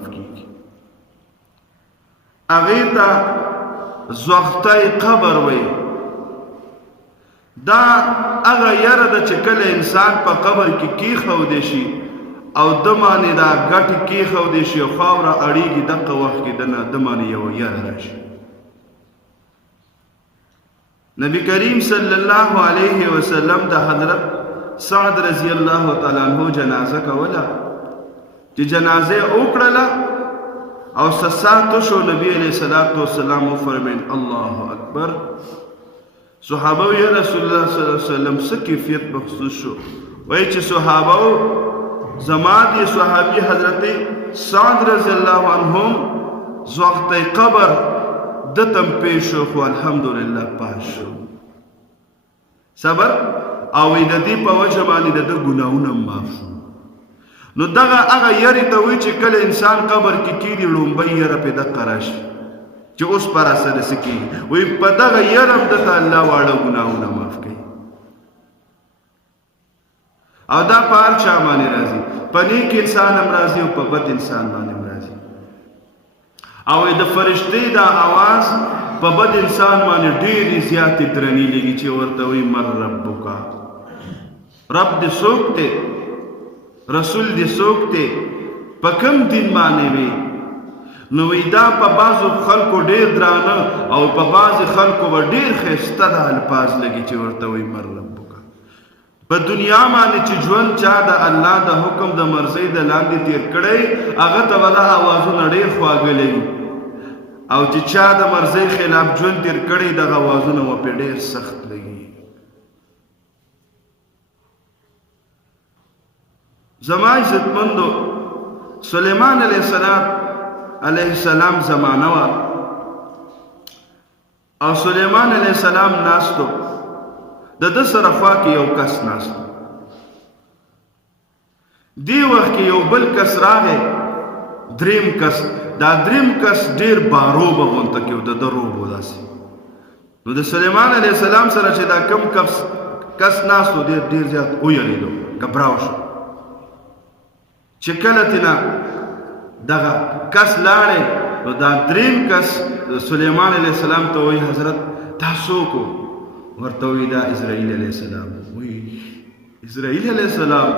کیږي. هغې ته زوغتی قبر وایي. دا هغه یره ده چې کله انسان په قبر کې کېښودی شي او د باندې دا ګټې کېښودی شي او خاوره اړېږي، دغه وخت کې د باندې یوه یره راشي. نبی کریم صلی الله علیه وسلم د حضرت سعد رضی الله تعالی عنہ جنازه کوله. چې جنازه وکړله او سساتو شو، نبی علیہ الصلوۃ والسلام وفرمایل الله اکبر. صحابه یا رسول الله صلی الله علیه وسلم څه کیفیت مخصوص شو؟ وایي چې صحابه زما دی صحابي حضرت سعد رضی الله عنهم زوغتی قبر دتم پیش شو، خو الحمدلله پاس شو. صبر او د دې په وجه باندې د ګناهونه معاف شو. نو دغه هغه یری ته وایي چې کله انسان قبر کې کېږي لومبۍ یره پې دقه راشي چې اوس په راسره څه کېږي. وایي په دغه یره هم دته الله واړه ګناهونه معاف کوي. او دا په هر چا باندې راځي، په نیک انسان هم راځي او په بد انسان باندې هم راځي. او د فرشتې دا آواز په بد انسان باندې ډېرې زیاتې درنې لګي چې ورته وایي من ربک، رب دې څوک دی، رسول دې څوک دی، په کوم دین باندې وي. نو وایي دا په بعضو خلکو ډېر درانه او په بعضې خلکو به ډېر ښایسته دا الفاظ لګي چې ورته وایي من ربک. په دنیا باندې چې ژوند چا د الله د حکم د مرضۍ د لاندې تیر کړی، هغه ته به دا اوازونه ډېر خواږه لګي، او چې چا د مرضۍ خلاف ژوند تیر کړی، دغه اوازونه به پرې ډېر سخت لګي. زما عزتمندو، سلیمان علیه السلام زمانه وه او سلیمان علیه السلام ناستو، د ده سره خوا کې یو کس ناست. دې وخت کې یو بل کس راغی، دریم کس. دا دریم کس ډېر باروبه غونته کې و، د ده روب و داسې. نو د سلیمان علیه السلام سره چې دا کم کس ناست و، ډېر زیات ویریدو، ګبراو شو. چې کله تېنه دغه کس لاړی، نو دا دریم کس سلیمان علیه السلام ته وایي حضرت دا څوک و؟ ورته وایي دا اسرائیل علیه السلام. وایي اسرائیل علیه السلام؟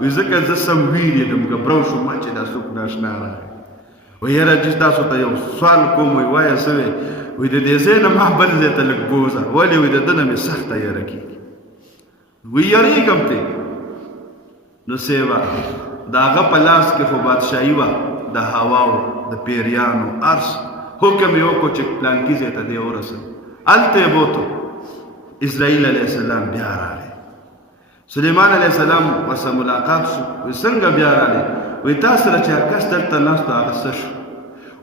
وایي ځکه زه سم ویرېدم، ګبراو شوم ما چې دا څوک ناشنا راغی. وایي یاره چې تاسو ته یو سوال کوم. وایي وایه څه وی؟ وایي د دې ځای نه ما بل ځای ته لږ بوځه. ولې؟ وایي د ده نه مې سخته یره کېږي. وایي یریږم پرې. نو سیوه د هغه په لاس کې خو بادشاهي وه، د هواو د پیریانو ارس. حکم یې وکړو چې پلانکي ځای ته دی ورسوي. هلته یې بوتو. اسرائیل علیه السلام بیا راغی. سلیمان علیه السلام ورسره ملاقات شو. وایي څنګه بیا راغلی؟ وایي تا سره چې هر کس دلته ناست و هغه څه شو؟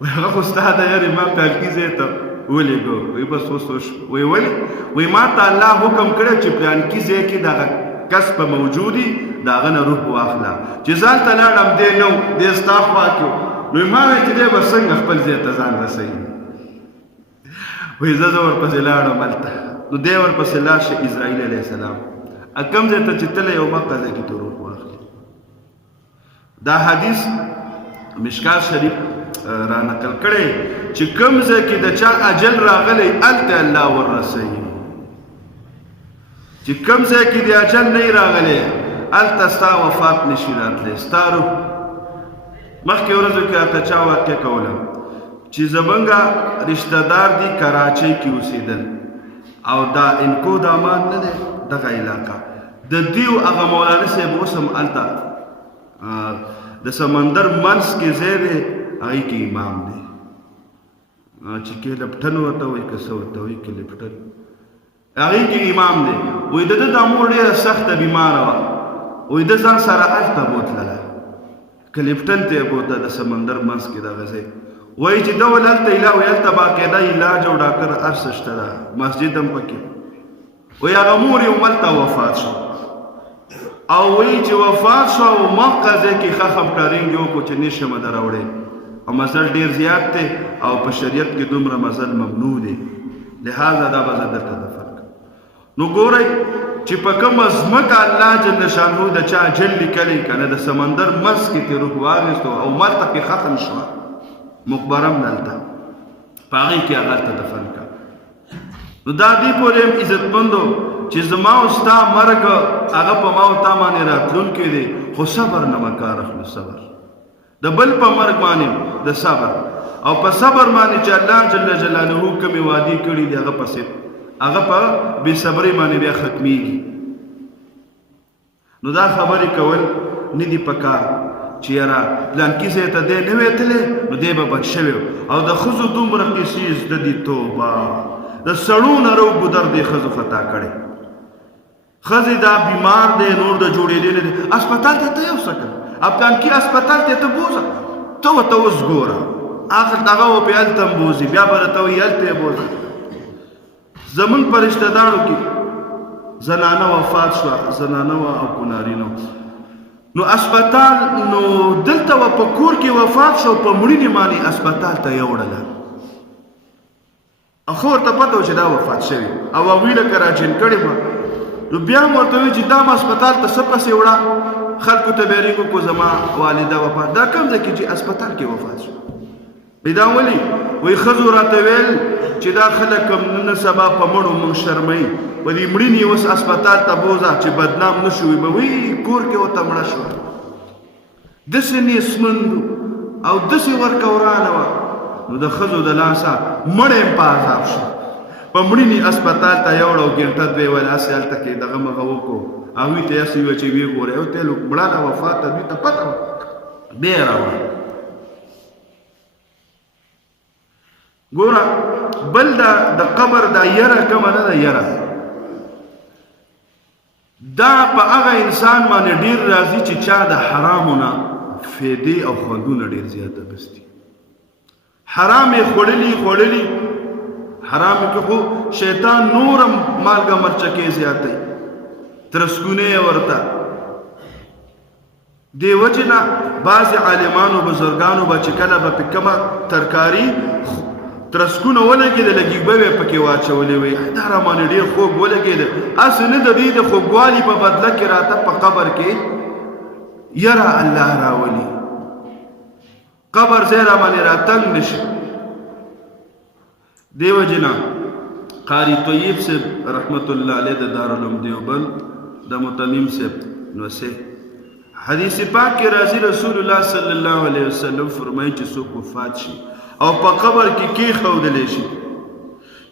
وایي هغه خو ستا د یارې ما پلانکي ځای ته ولېږو. وایي بس اوس وشو. وایي ولې؟ وایي ما ته الله حکم کړی چې پلانکي ځای کې دغه کس په موجودي د هغه نه روح واخله. چې ځان ته لاړم دی نه و، دی ستا خوا کې و. نو ما وایي چې دی به څنګه خپل ځای ته ځان رسوي؟ وایي زه ورپسې لاړم هلته. نو دی ورپسې لاړ شه اسرائیل علیه السلام کوم ځای ته چې تللی یو مقه ځای کې ته روح واخلي. دا حدیث مشکات شریف را نقل کړی چې کوم ځای کې د چا اجل راغلی هلته الله وررسوي. چې کوم ځای کې د اجل نه راغلی هلته ستا وفات نشي راتلی. ستا روح مخکې ورځو کې راته چا واقع کوله چې زمونږ رشته دار دي کراچۍ کې اوسېدل، او دا انکو دامان نه دی دغه علاقه د دیو هغه مولانا صاحب اوس هم هلته د سمندر منځ کې ځای دی، هغې کې امام دی. چې کلیپټن ورته وایي که څه ورته وایي کلیپټن، هغې کې امام دی. وایي د ده دا مور ډېره سخته بیماره وه. وایي ده ځان سره هلته بوتلله، کلیپټن ته یې بوتله د سمندر منځ کې دغه ځای. وایي چې ده ول هلته وایي هلته باقاعده علاج او ډاکټر هر څه شته ده، مسجد هم پکې. وایي هغه مور یې هم هلته وفات شو. او وایي چې وفات شو او مقه ځای کې خخم ټرینګ یې وکړو چې نشمه ده راوړی، او مزل ډېر زیات دی او په شریعت کې دومره مزل ممنوع دی. لہذا دا به زه درته دفن کړم. نو ګورئ چې په کومه ځمکه الله جل شانهو د چا اجل لیکلی کنه د سمندر منځ کې ترې روح واخیستو او مالته پې ختم شوه مقبره هم دلته په هغې کې هغلته دفن کړه. نو دا دې پورې هم عزتمندو چې زما او ستا مرګ هغه په ما او تا باندې راتلونکی دی، خو صبر نه به کار اخلو. صبر د بل په مرګ باندې د صبر او په صبر باندې چې الله جل جلاله کومې وعدې کړي دي هغه پسې هغه په بې صبرۍ باندې بیا ختمیږي. نو دا خبرې کول نه دي پکار چې یاره پلانکي ځای ته دی نه وی تللی نو دی به بد شوی او د ښځو دومره قیسې زده دي. توبه د سړو نه رو ګودر دی ښځو خطا کړی. ښځې دا بیمار دی نور د جوړېدی نه دی، اسپتال ته ته یوسه کړه او پلانکي اسپتال ته ته بوځه ته ورته اوس ګوره آخر دغه و پې هلته هم بوځي بیا به راته وایي هلته یې بوځه. زمونږ په رشته دارو کې زنانه وفات شوه، زنانه وه او کو نارینه نو اسپتال نو دلته وه په کور کې وفات شو په مړینې باندې اسپتال ته یوړله خو ورته پته و چې دا وفات شوي او ویله که راجین کړې وه نو بیا هم ورته وایي چې دا م اسپتال ته څه پسې وړه خلکو ته به ریږو کو زما والده وفات دا کوم ځای کې چې اسپتال کې وفات شو. دا ولي وایي ښځو راته ویل چې دا خلک نن سبا په مړو موږ شرموي په دې مړینې اوس اسپتال ته بوځه چې بدنام نه شو. به وایي کور کې ورته مړه شوه داسې نیستمند او داسې ورکه ورانه وه نو د ښځو د لاسه مړی هم په عذاب شو. په مړینې اسپتال ته یوړه او ګېنټه دوی ویل هسې هلته کې دغه مغه وکړو هغوی ته هسې ویل چې ویې ګورئ او ته یې مړه ده وفات ده دوی ته پته وه بیا یې راوړه. ګوره بل د قبر دا یره کومه نه ده یره دا په هغه انسان باندې ډېر راځي چې چا د حرامو نه فیدې او خوندونه ډېر زیاته بستي. حرام یې خوړلي حرام کې خو شیطان نورم مالګه مرچکې زیاتوي ترسکونه یې ورته دې وجې نه بعضې عالمانو بزرګانو به چې کله به پې کومه ترکاري ترسکونه ولګېده لږیږبه به یې پکې واچولې وی دا رامانې ډېر خوږ ولګېده هسې نه د دې د خوږوالي په بدله کې راته په قبر کې یره الله راولي قبر ځای رامانې راتنګ نه شي. دې وجې نه قاري طیب صاحب رحمت الله علیه د دارالعلوم دیوبند د متمم صاحب نوسې حدیث پاک کې راځي رسول الله صلی الله علیه وسلم فرمایي چې څوک وفات شي او په قبر کې کېښودلی شي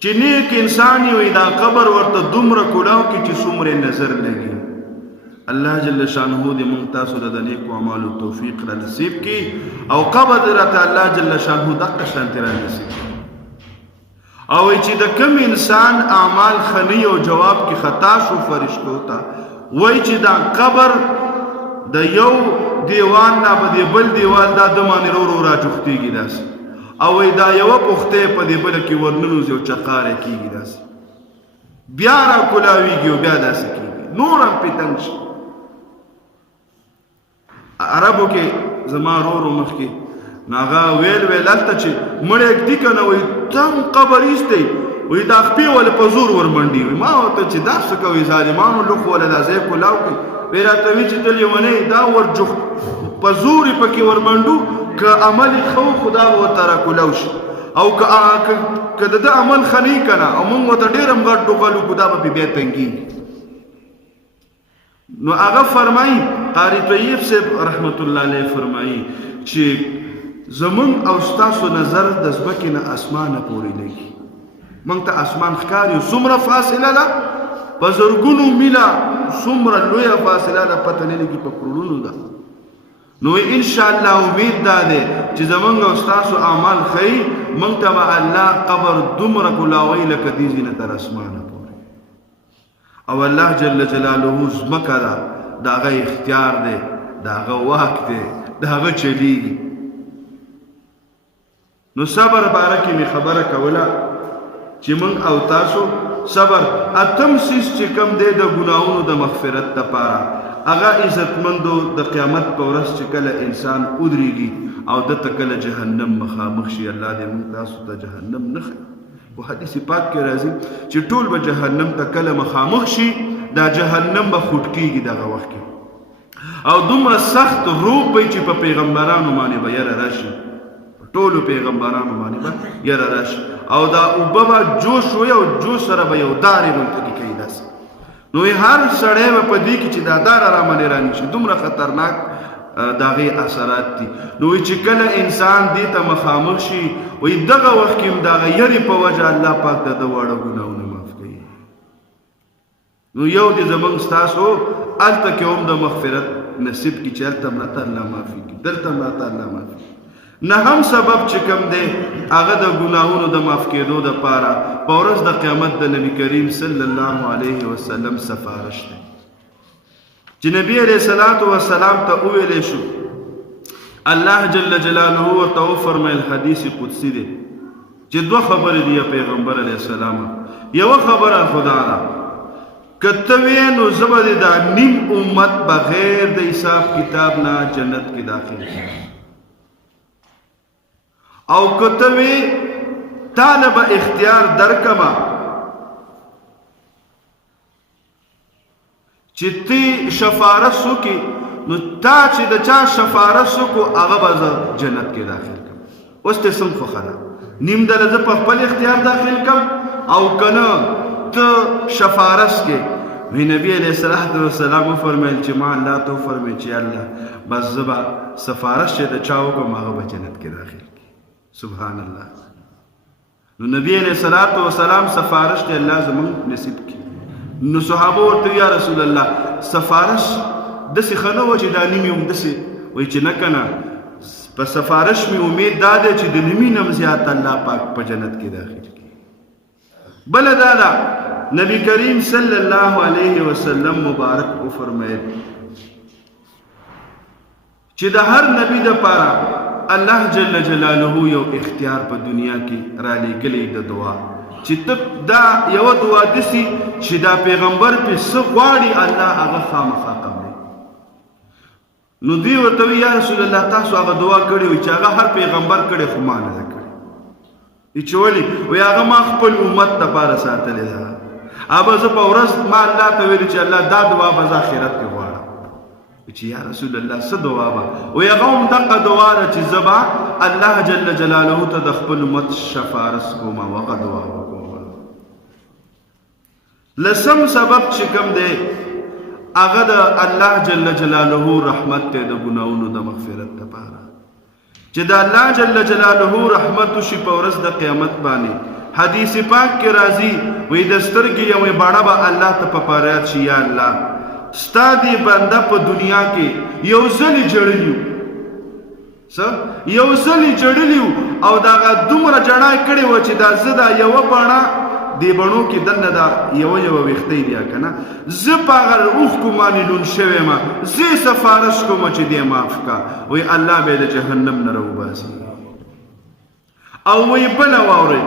چې نیک انسان وي دا قبر ورته دومره کولاو کې چې څومره نظر لګي. الله جل شانه دې موږ تاسو د نیکو اعمالو توفیق را نصیب کړي او قبر راته الله جل شانه دغه شانتي را نصیب کړي او چې د کوم انسان اعمال خنی او جواب کې خطا شو فرشتو ته وایي چې دا قبر د یو دیوال نه په دې بل دیوال دا د باندې ورو ورو راجوختېږي داسې او وایي دا یوه پوښتۍ په دې بله کې ورننوځي او چقاره کېږي داسې بیا راکولاویږي او بیا داسې کېږي نور هم پې تنګ شي. عربو کې زما ورو مخکې هغه ویل هلته چې مړی ږدي که نه وایي تنګ قبر ایستی وایي دا خپې ولې په زور ورمنډي وي ما ورته چې دا څه کوئ ظالمانو لخ ولې دا ځای کولاو کړي وایي راته وي چې ته لیونی دا ورجوخ په زور یې پکې ورمنډو که عمل یې ښه و خو دا به ورته راکولاو شي او که د ده عمل ښه نه که نه او موږ ورته ډېر هم غټ ډوغل وکړو دا به پې بیا تنګېږي. نو هغه فرمایي قاري طیب صاحب رحمت الله علیه فرمایي چې زمون او ستاسو نظر د ځمکې نه اسمانه پورې لګي موږ ته اسمان ښکاري څومره فاصله ده په زرګونو میله څومره لویه فاصله ده پته نه لګي په کروڑونو ده. نو انشاءالله امید دا دی چې زمونږ او ستاسو اعمال ښیي موږ ته به الله قبر دومره کولاوی لکه دې ځینه تر اسمانه پورې او الله جل جلاله ځمکه ده د هغه اختیار دی د هغه واک دی د هغه چلیږي. نو صبر باره کې مې خبره کوله چې موږ او تاسو صبر اتم سیس چې کم دی د ګناهونو د مغفرت دپاره هغه عزتمندو د قیامت په ورځ چې کله انسان ودرېږي او دته کله جهنم مخامخ شي الله دې موږ تاسو ته جهنم نه ښیي. په حدیث پاک کې راځي چې ټول به جهنم ته کله مخامخ شي دا جهنم به خوټ کېږي دغه وخت کې او دومره سخت روب به چې په پیغمبرانو باندې به یره راشي ټولو پیغمبرانو باندې به یره راشي او دا اوبه به جوش وي او جوش سره به یو دارې غونته کې کوي داسې نو هر سړی به په دې کې چې دا داره را باندې رانیشي دومره خطرناک د هغې اثرات دي نو چې کله انسان دې ته مخامخ شي وایي دغه وخت کې هم د هغه یرې په وجه الله پاک د ده واړه ګناهونه معاف کوي نو یو دې زموږ ستاسو هلته کې هم د مغفرت نصیب کړي چې هلته هم راته الله معافي کړي دلته هم راته الله معافي کړي نهم سبب چې کوم دی هغه د ګناهونو د معاف کېدو دپاره په ورځ د قیامت د نبي کریم صلی الله علیه وسلم سفارش دی چې نبی علیه الصلاة والسلام ته وویلی شو الله جل جلاله ورته وفرمیل حدیث قدسي دی چې دوه خبرې دي پیغمبر علیه السلام یوه خبره خدا ده که ته وې نو زه به د دا نیم امت بغیر د حساب کتاب نه جنت کې داخل او که ته وې تا له به اختیار درکمه چې تی شفارس وکړي نو تا چې د چا شفارس وکړو هغه به زه جنت کې داخل کړم اوس ته څنګه خوښه ده نیم دله زه په خپل اختیار داخل کړم او که نه ته شفارس کې وی نبی علیه السلام وفرمیل چې ما الله ته وفرمیل چې الله بس زه به سفارش چې د چا وکړم هغه به جنت کې داخل کړي سبحان الله نو نبی علیه السلام سفارش ته الله زموږ نصیب کړي نو صحابه ورته یا رسول الله سفارش داسې ښه نه وه چې دا نیم هم داسې وایي چې نه که نه په سفارش مې امید دا دی چې د نیمي نه هم زیات الله پاک په جنت کې داخل کړي بله دا ده نبی کریم صلی الله علیه وسلم مبارک وفرمیل چې د هر نبی دپاره الله جل جلاله یو اختیار په دنیا کې را لېږلی د دعا چې ته دا یوه دعا داسې چې دا پیغمبر پې څه غواړي الله هغه خامخا قبلوي نو دوی ورته وایي یا رسول الله تاسو هغه دعا کړې وي چې هغه هر پیغمبر کړې خو ما نه ده کړې چې ولې وایي هغه ما خپل امت دپاره ساتلې ده هغه زه په ورځ ما الله ته ویلي چې الله دا دعا به زه آخرت کې غواړم چې یا رسول الله څه دعا به وایي هغه هم دغه دعا ده چې زه به الله جل جلاله ته د خپل امت شفارس کوم او هغه دعا وکړم لسم سبب چې کوم دی هغه د الله جل جلاله رحمت دی د ګناهونو د مغفرت دپاره چې د الله جل جلاله رحمت وشي په ورځ د قیامت باندې حدیث پاک کې راځي وایي د سترګې یوې باڼه به الله ته په فریاد شي یا الله ستا دې بنده په دنیا کې یو ځلې ژړلي څه یو ځلې ژړلي او د هغه دومره ژړا یې کړې وه چې دا زه دا یوه باڼه دې بڼو کې دننه دا یوه ویښته بیا که نه زه په هغه اوښکو باندې لوند شوی یم زه یې سفارش کوم چې دې معاف کا وایي الله به یې د جهنم نه راوباسي او وایي بله واورئ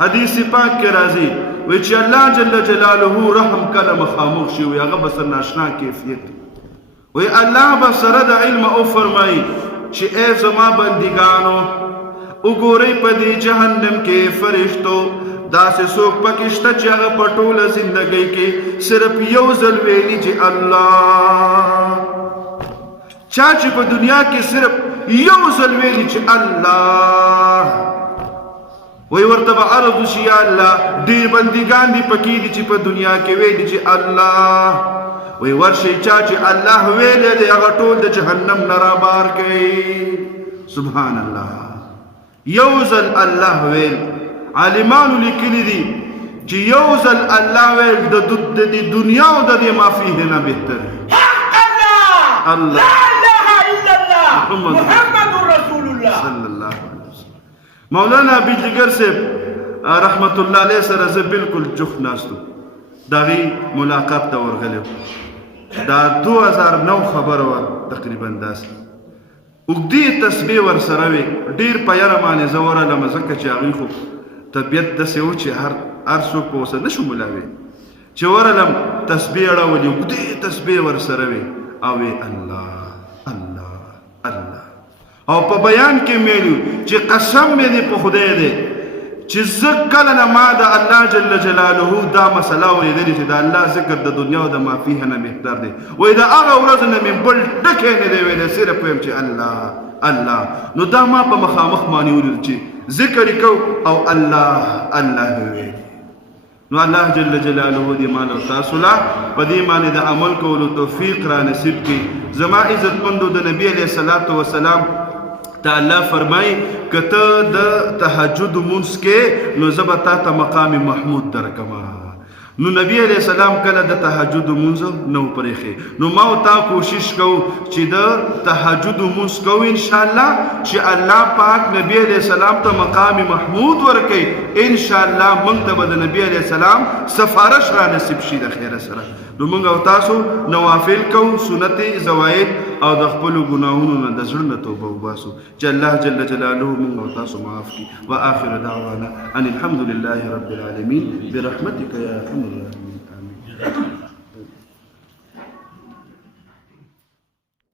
حدیث پاک کې راځي وایي چې الله جل جلاله رحم کله مخامخ شي وایي هغه به سره ناشنا کیفیت وایي الله به سره د علم وفرمایي چې ای زما بندګانو وګورئ په دې جهنم کې فرشتو داسې څوک پکې شته چې هغه په ټوله زندګۍ کې صرف یو ځل ویلي چې الله چا چې په دنیا کې صرف یو ځل ویلي چې الله وی ورته به عرض وشي یا الله ډېر بندګان دي پکې دي چې په دنیا کې ویلي چې الله وی ورشئ چا چې الله ویلی دی هغه ټول د جهنم نه رابار کوي سبحان الله یو ځل الله ویل عالمانو لیکلي دي چې یو ځل الله ویل د دنیا او د دې ما فیه نه بهتر الله لا اله الا الله محمد رسول الله صلی الله علیه وسلم مولانا بیجګر صاحب رحمت الله علیه سره زه بالکل جفت ناستو د هغې ملاقات ته ورغلی دا 2009 خبره وه تقریبا داسې اوږدې تسبیح ورسره وې ډېر په یره باندې زه ورغلم ځکه چې هغوی خو طبیعت داسې و چې هر څوک په ورسره نه شو ملاوی چې ورغلم تسبیح اړولې اوږدې تسبیح ورسره وې او الله الله الله او په بیان کې مې چې قسم مې دی په خدای دی چې کله نه ما د الله جل جلاله دا مسله اورېدلې چې د الله ذکر د دنیا او د ما فیها نه بهتر دی وایي د هغه ورځ نه مې بل ټکی نه دی ویلی صرف وایم چې الله الله نو دا ما په مخامخ باندې ولیدل چې ذکر یې کو او الله الله ویل نو الله جل جلاله دې مال او تاسو لا په دې باندې د عمل کولو توفیق را نصیب کړي زما عزتمندو د نبی علیه الصلاۃ والسلام ته الله فرمایي که ته د تهجد مونځ کې نو زه به تا ته مقام محمود درکما نو نبی علیہ السلام کله د تهجد مونځ نو پرېښی نو ما او تا کوشش کوو چې د تهجد مونځ کوو انشاءالله چې الله پاک نبی علیہ السلام ته مقام محمود ورکوي انشاءالله موږ ته به د نبی علیہ السلام سفارش را نصیب شي د خیره سره نو موږ او تاسو نوافل کوو سنت زواید او د خپلو ګناهونو نه د زړه نه توبه وباسو چې الله جل جلاله موږ او تاسو معاف کړي واخر دعوانا ان الحمد لله رب العالمين برحمتك يا ارحم الراحمين آمين